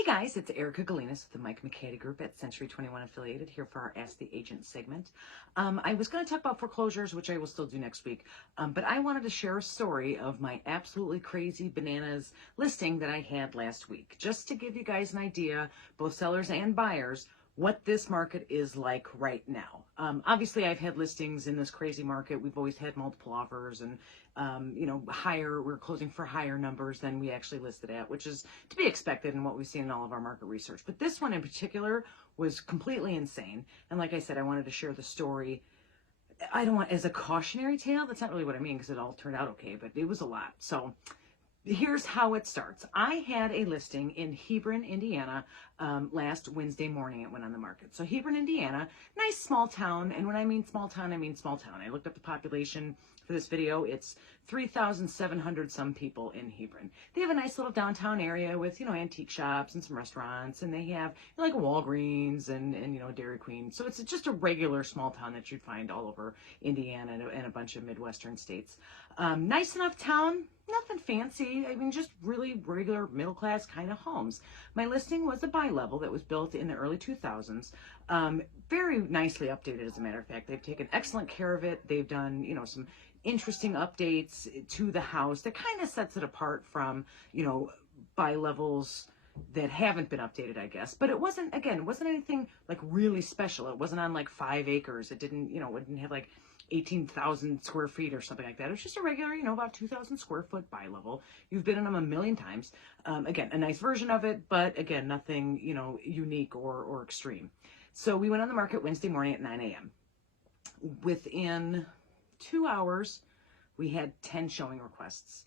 Hey guys, it's Erica Galinas with the Mike McCady Group at Century 21 Affiliated here for our Ask the Agent segment. I was going to talk about foreclosures, which I will still do next week, but I wanted to share a story of my absolutely crazy bananas listing that I had last week, just to give you guys an idea, both sellers and buyers, what this market is like right now. Obviously, I've had listings in this crazy market. We've always had multiple offers and, we're closing for higher numbers than we actually listed at, which is to be expected in what we've seen in all of our market research. But this one in particular was completely insane. And like I said, I wanted to share the story. I don't want as a cautionary tale. That's not really what I mean because it all turned out okay, but it was a lot. So here's how it starts. I had a listing in Hebron, Indiana, last Wednesday morning. It went on the market. So Hebron, Indiana, nice small town. And when I mean small town, I mean small town. I looked up the population for this video. It's 3,700 some people in Hebron. They have a nice little downtown area with, antique shops and some restaurants. And they have like a Walgreens and a Dairy Queen. So it's just a regular small town that you'd find all over Indiana and a bunch of Midwestern states. Nice enough town. Nothing fancy. I mean, just really regular middle-class kind of homes. My listing was a bi-level that was built in the early 2000s. Very nicely updated, as a matter of fact. They've taken excellent care of it. They've done, some interesting updates to the house that kind of sets it apart from, bi-levels that haven't been updated, I guess. But it wasn't anything like really special. It wasn't on like 5 acres. It didn't have like 18,000 square feet or something like that. It was just a regular, about 2,000 square foot bi-level. You've been in them a million times. Again, a nice version of it, but again, nothing, unique or extreme. So we went on the market Wednesday morning at 9 a.m. Within 2 hours, we had 10 showing requests.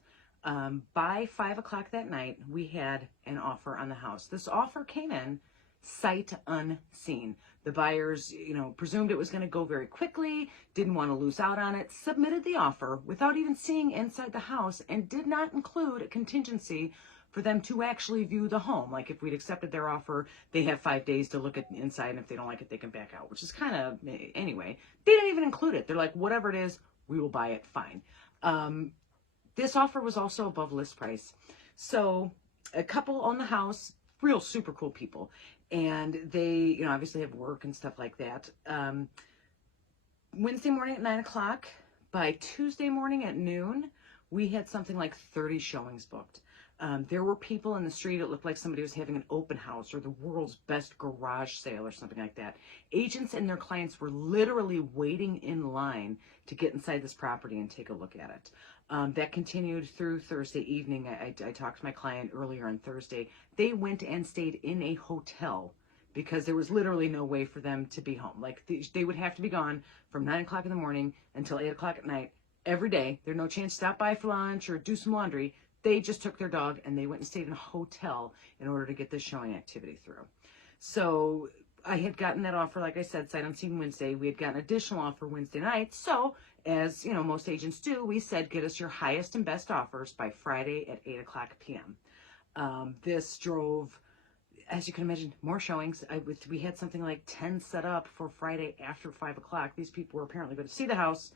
By 5 o'clock that night, we had an offer on the house. This offer came in sight unseen. The buyers, presumed it was going to go very quickly, didn't want to lose out on it, submitted the offer without even seeing inside the house, and did not include a contingency for them to actually view the home. Like if we'd accepted their offer, they have 5 days to look at the inside, and if they don't like it, they can back out, which is kind of, anyway, they didn't even include it. They're like, whatever it is, we will buy it, fine. This offer was also above list price. So a couple on the house, real super cool people. And they, obviously have work and stuff like that. Wednesday morning at 9 o'clock. By Tuesday morning at noon, we had something like 30 showings booked. There were people in the street. It looked like somebody was having an open house or the world's best garage sale or something like that. Agents and their clients were literally waiting in line to get inside this property and take a look at it. That continued through Thursday evening. I talked to my client earlier on Thursday. They went and stayed in a hotel because there was literally no way for them to be home. Like they would have to be gone from 9 o'clock in the morning until 8 o'clock at night every day. There's no chance to stop by for lunch or do some laundry. They just took their dog and they went and stayed in a hotel in order to get this showing activity through. So I had gotten that offer, like I said, sight unseen Wednesday. We had gotten additional offer Wednesday night. So as most agents do, we said, get us your highest and best offers by Friday at 8 o'clock p.m. This drove, as you can imagine, more showings. We had something like 10 set up for Friday after 5 o'clock. These people were apparently going to see the house.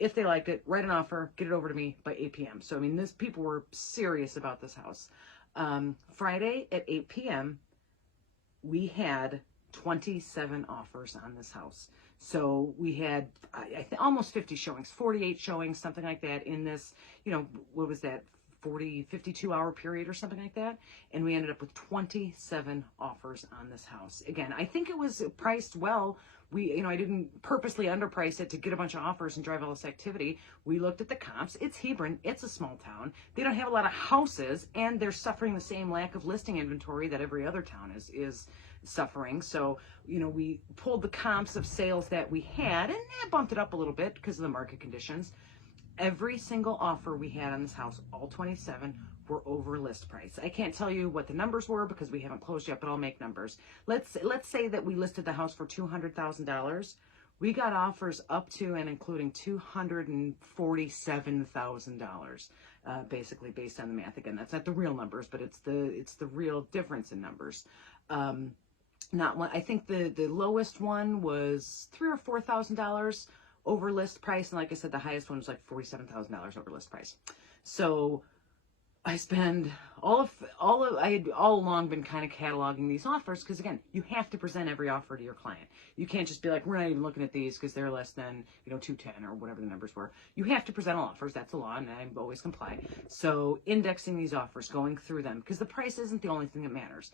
If they liked it, write an offer, get it over to me by 8 p.m. So, people were serious about this house. Friday at 8 p.m., we had 27 offers on this house. So we had, I think, almost 50 showings, 48 showings, something like that in this, what was that, 52-hour period or something like that. And we ended up with 27 offers on this house. Again, I think it was priced well. I didn't purposely underprice it to get a bunch of offers and drive all this activity. We looked at the comps. It's Hebron. It's a small town. They don't have a lot of houses, and they're suffering the same lack of listing inventory that every other town is suffering. So, we pulled the comps of sales that we had and bumped it up a little bit because of the market conditions. Every single offer we had on this house, all 27, were over list price. I can't tell you what the numbers were because we haven't closed yet, but I'll make numbers. Let's say that we listed the house for $200,000. We got offers up to and including $247,000, basically based on the math. Again, that's not the real numbers, but it's the real difference in numbers. Not one. I think the lowest one was $3,000 or $4,000 over list price, and like I said, the highest one was like $47,000 over list price. So I spend I had all along been kind of cataloging these offers because again, you have to present every offer to your client. You can't just be like, we're not even looking at these because they're less than 210 or whatever the numbers were. You have to present all offers. That's the law, and I always comply. So indexing these offers, going through them, because the price isn't the only thing that matters.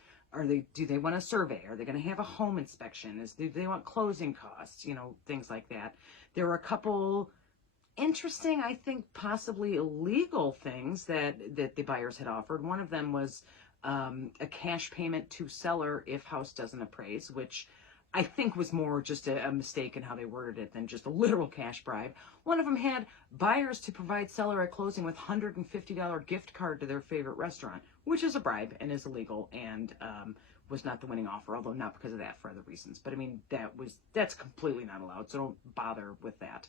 Do they want a survey? Are they going to have a home inspection? Do they want closing costs? Things like that. There were a couple interesting, I think possibly illegal things that the buyers had offered. One of them was a cash payment to seller if house doesn't appraise, which I think was more just a mistake in how they worded it than just a literal cash bribe. One of them had buyers to provide seller at closing with $150 gift card to their favorite restaurant, which is a bribe and is illegal and was not the winning offer, although not because of that, for other reasons. But I mean, that's completely not allowed, so don't bother with that.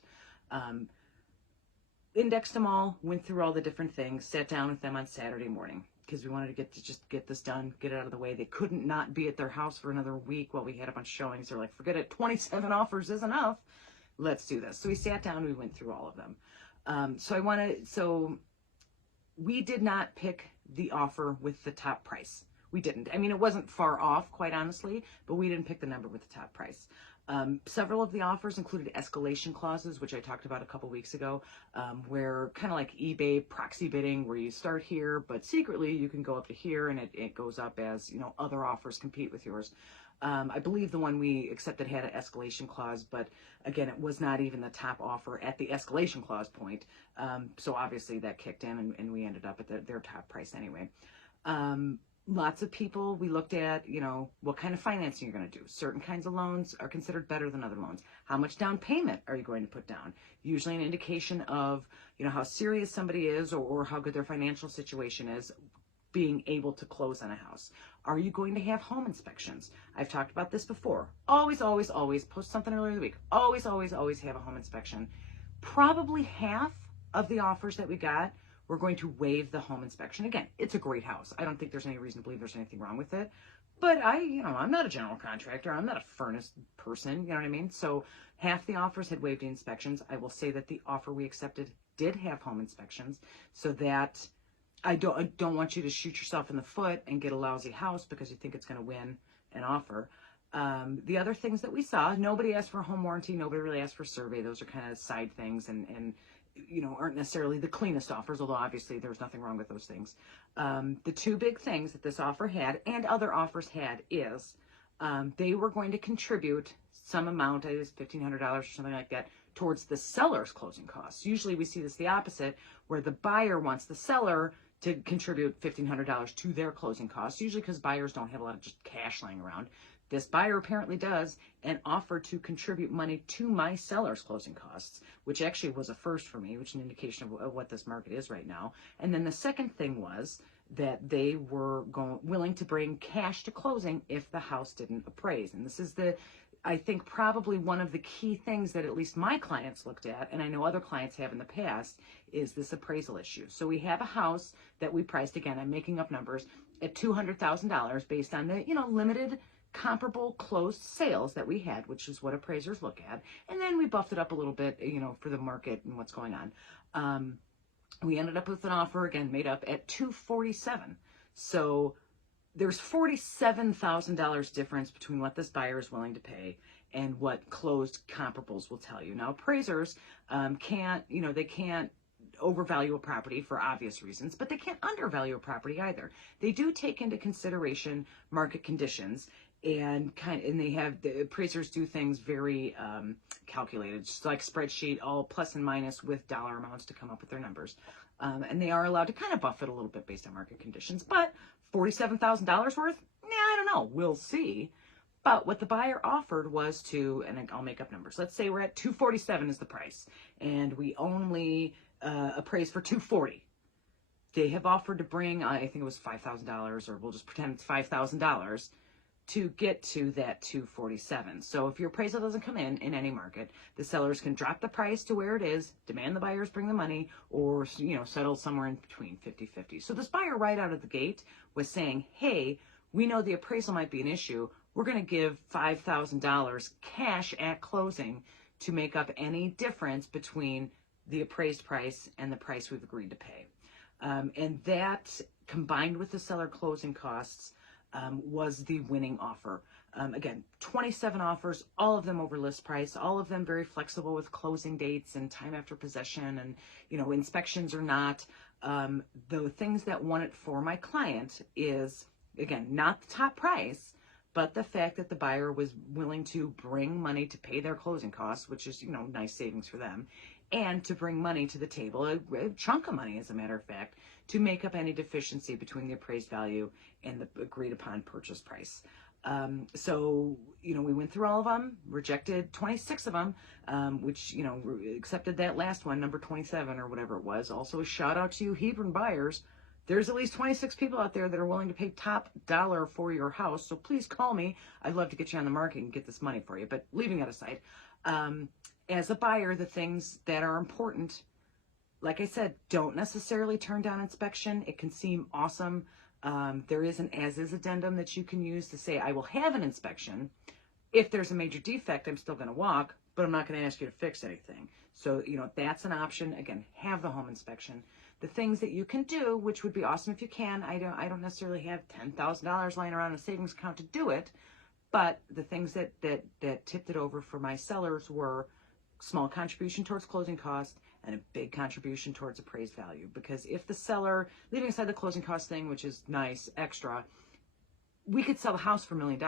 Indexed them all, went through all the different things, sat down with them on Saturday morning because we wanted to just get this done, get it out of the way. They couldn't not be at their house for another week while we had a bunch of showings. They're like, forget it, 27 offers is enough. Let's do this. So we sat down, we went through all of them. So we did not pick the offer with the top price. We didn't. I mean, it wasn't far off, quite honestly, but we didn't pick the number with the top price. Several of the offers included escalation clauses, which I talked about a couple weeks ago, where kind of like eBay proxy bidding, where you start here, but secretly you can go up to here and it goes up as, other offers compete with yours. I believe the one we accepted had an escalation clause, but again, it was not even the top offer at the escalation clause point. So obviously that kicked in and we ended up at their top price anyway. Lots of people, we looked at, what kind of financing you're going to do. Certain kinds of loans are considered better than other loans. How much down payment are you going to put down? Usually an indication of, how serious somebody is or how good their financial situation is, being able to close on a house. Are you going to have home inspections? I've talked about this before. Always, always, always, post something earlier in the week. Always, always, always have a home inspection. Probably half of the offers that we got, we're going to waive the home inspection. Again, it's a great house. I don't think there's any reason to believe there's anything wrong with it. But I'm not a general contractor. I'm not a furnace person. You know what I mean? So half the offers had waived the inspections. I will say that the offer we accepted did have home inspections, so that I don't want you to shoot yourself in the foot and get a lousy house because you think it's going to win an offer. The other things that we saw, nobody asked for a home warranty. Nobody really asked for a survey. Those are kind of side things and aren't necessarily the cleanest offers, although obviously there's nothing wrong with those things. The two big things that this offer had and other offers had is they were going to contribute some amount, it was $1,500 or something like that, towards the seller's closing costs. Usually we see this the opposite, where the buyer wants the seller to contribute $1,500 to their closing costs, usually because buyers don't have a lot of just cash laying around. This buyer apparently does, and offered to contribute money to my seller's closing costs, which actually was a first for me, which is an indication of what this market is right now. And then the second thing was that they were willing to bring cash to closing if the house didn't appraise. And this is I think probably one of the key things that at least my clients looked at, and I know other clients have in the past, is this appraisal issue. So we have a house that we priced, again, I'm making up numbers, at $200,000 based on the, limited comparable closed sales that we had, which is what appraisers look at. And then we buffed it up a little bit, for the market and what's going on. We ended up with an offer, again, made up at $247,000. So there's $47,000 difference between what this buyer is willing to pay and what closed comparables will tell you. Now, appraisers can't overvalue a property for obvious reasons, but they can't undervalue a property either. They do take into consideration market conditions, and the appraisers do things very calculated, just like spreadsheet, all plus and minus with dollar amounts to come up with their numbers. And they are allowed to kind of buff it a little bit based on market conditions, but $47,000 worth? I don't know. We'll see. But what the buyer offered was and I'll make up numbers. Let's say we're at $247,000 is the price, and we only appraised for $240,000. They have offered to bring, I think it was $5,000, or we'll just pretend it's $5,000 to get to that $247,000. So if your appraisal doesn't come in any market, the sellers can drop the price to where it is, demand the buyers bring the money, or settle somewhere in between 50-50. So this buyer right out of the gate was saying, hey, we know the appraisal might be an issue. We're going to give $5,000 cash at closing to make up any difference between the appraised price and the price we've agreed to pay. And that, combined with the seller closing costs, was the winning offer. Again, 27 offers, all of them over list price, all of them very flexible with closing dates and time after possession and, inspections or not. The things that won it for my client is, again, not the top price, but the fact that the buyer was willing to bring money to pay their closing costs, which is, nice savings for them, and to bring money to the table, a chunk of money, as a matter of fact, to make up any deficiency between the appraised value and the agreed upon purchase price. So, we went through all of them, rejected 26 of them, which, accepted that last one, number 27 or whatever it was. Also, a shout out to you Hebron buyers. There's at least 26 people out there that are willing to pay top dollar for your house. So please call me. I'd love to get you on the market and get this money for you. But leaving that aside, as a buyer, the things that are important, like I said, don't necessarily turn down inspection. It can seem awesome. There is an as-is addendum that you can use to say, I will have an inspection. If there's a major defect, I'm still going to walk, but I'm not going to ask you to fix anything. So, that's an option. Again, have the home inspection. The things that you can do, which would be awesome if you can. I don't necessarily have $10,000 lying around in a savings account to do it, but the things that tipped it over for my sellers were small contribution towards closing costs and a big contribution towards appraised value. Because if the seller, leaving aside the closing cost thing, which is nice, extra, we could sell the house for $1 million,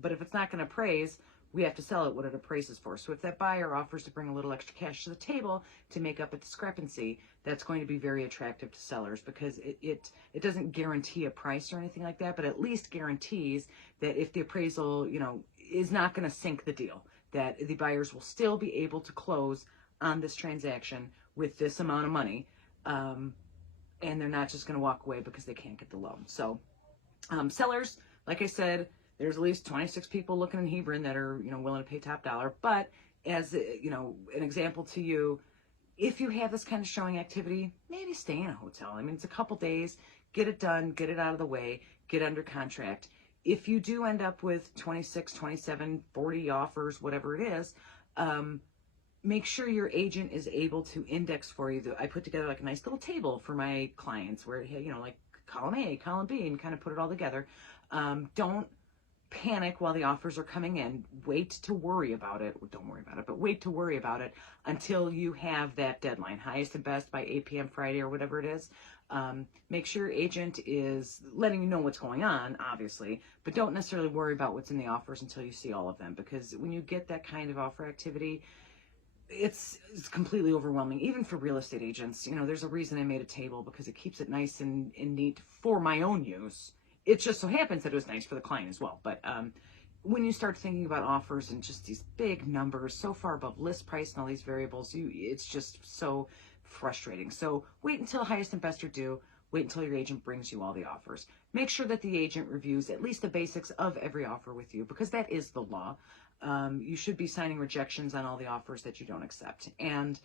but if it's not going to appraise, we have to sell it what it appraises for. So if that buyer offers to bring a little extra cash to the table to make up a discrepancy, that's going to be very attractive to sellers, because it doesn't guarantee a price or anything like that, but at least guarantees that if the appraisal, is not going to sink the deal, that the buyers will still be able to close on this transaction with this amount of money, and they're not just going to walk away because they can't get the loan. So sellers, like I said, there's at least 26 people looking in Hebron that are, willing to pay top dollar. But as, an example to you, if you have this kind of showing activity, maybe stay in a hotel. I mean, it's a couple days, get it done, get it out of the way, get under contract. If you do end up with 26, 27, 40 offers, whatever it is, make sure your agent is able to index for you. I put together like a nice little table for my clients where it had, like column A, column B, and kind of put it all together. Don't panic while the offers are coming in. Wait to worry about it. Don't worry about it, but wait to worry about it until you have that deadline, highest and best by 8 p.m. Friday or whatever it is. Make sure your agent is letting you know what's going on, obviously, but don't necessarily worry about what's in the offers until you see all of them, because when you get that kind of offer activity, it's completely overwhelming, even for real estate agents. There's a reason I made a table, because it keeps it nice and neat for my own use. It just so happens that it was nice for the client as well. But when you start thinking about offers and just these big numbers so far above list price and all these variables, it's just so frustrating. So wait until highest and best are due. Wait until your agent brings you all the offers. Make sure that the agent reviews at least the basics of every offer with you, because that is the law. You should be signing rejections on all the offers that you don't accept. And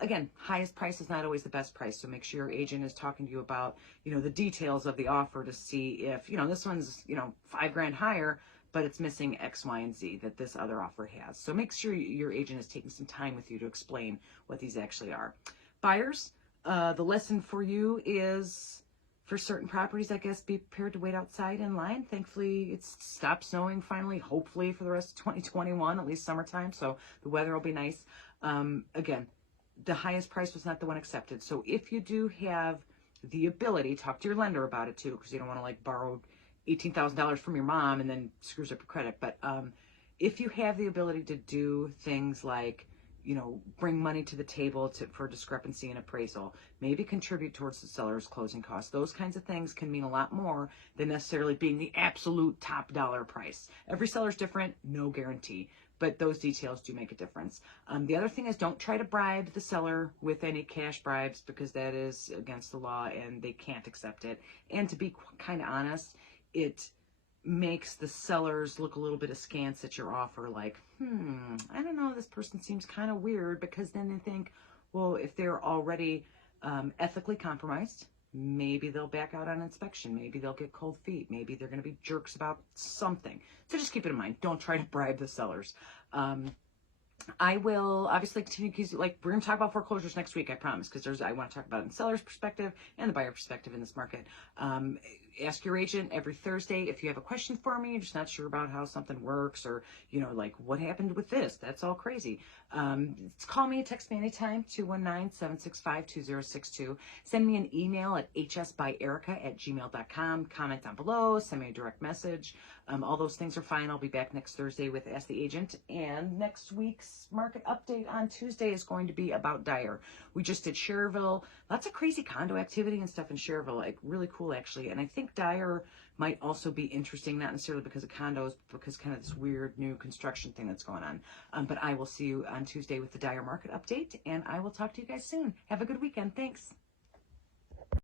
again, highest price is not always the best price. So make sure your agent is talking to you about, the details of the offer to see if, this one's, $5,000 higher, but it's missing X, Y, and Z that this other offer has. So make sure your agent is taking some time with you to explain what these actually are. Buyers, the lesson for you is, for certain properties, I guess, be prepared to wait outside in line. Thankfully, it's stopped snowing finally, hopefully for the rest of 2021, at least summertime, so the weather will be nice. Again, the highest price was not the one accepted. So if you do have the ability, talk to your lender about it too, because you don't want to borrow $18,000 from your mom and then screws up your credit. But if you have the ability to do things like, bring money to the table for discrepancy and appraisal, maybe contribute towards the seller's closing costs. Those kinds of things can mean a lot more than necessarily being the absolute top dollar price. Every seller's different, no guarantee, but those details do make a difference. The other thing is, don't try to bribe the seller with any cash bribes, because that is against the law and they can't accept it. And to be kind of honest, it makes the sellers look a little bit askance at your offer, like, I don't know, this person seems kind of weird, because then they think, well, if they're already ethically compromised, maybe they'll back out on inspection, maybe they'll get cold feet, maybe they're going to be jerks about something. So just keep it in mind. Don't try to bribe the sellers. I will obviously continue because, like, we're going to talk about foreclosures next week, I promise, because I want to talk about it in the seller's perspective and the buyer perspective in this market. Um, Ask your agent every Thursday if you have a question for me, you're just not sure about how something works, or, like, what happened with this? That's all crazy. Call me, text me anytime, 219-765-2062. Send me an email at hsbyerica@gmail.com. Comment down below, send me a direct message. All those things are fine. I'll be back next Thursday with Ask the Agent. And next week's market update on Tuesday is going to be about Dyer. We just did Cherville. Lots of crazy condo activity and stuff in Cherville. Like, really cool, actually. And I think Dyer might also be interesting, not necessarily because of condos, but because kind of this weird new construction thing that's going on. But I will see you on Tuesday with the Dyer market update, and I will talk to you guys soon. Have a good weekend. Thanks.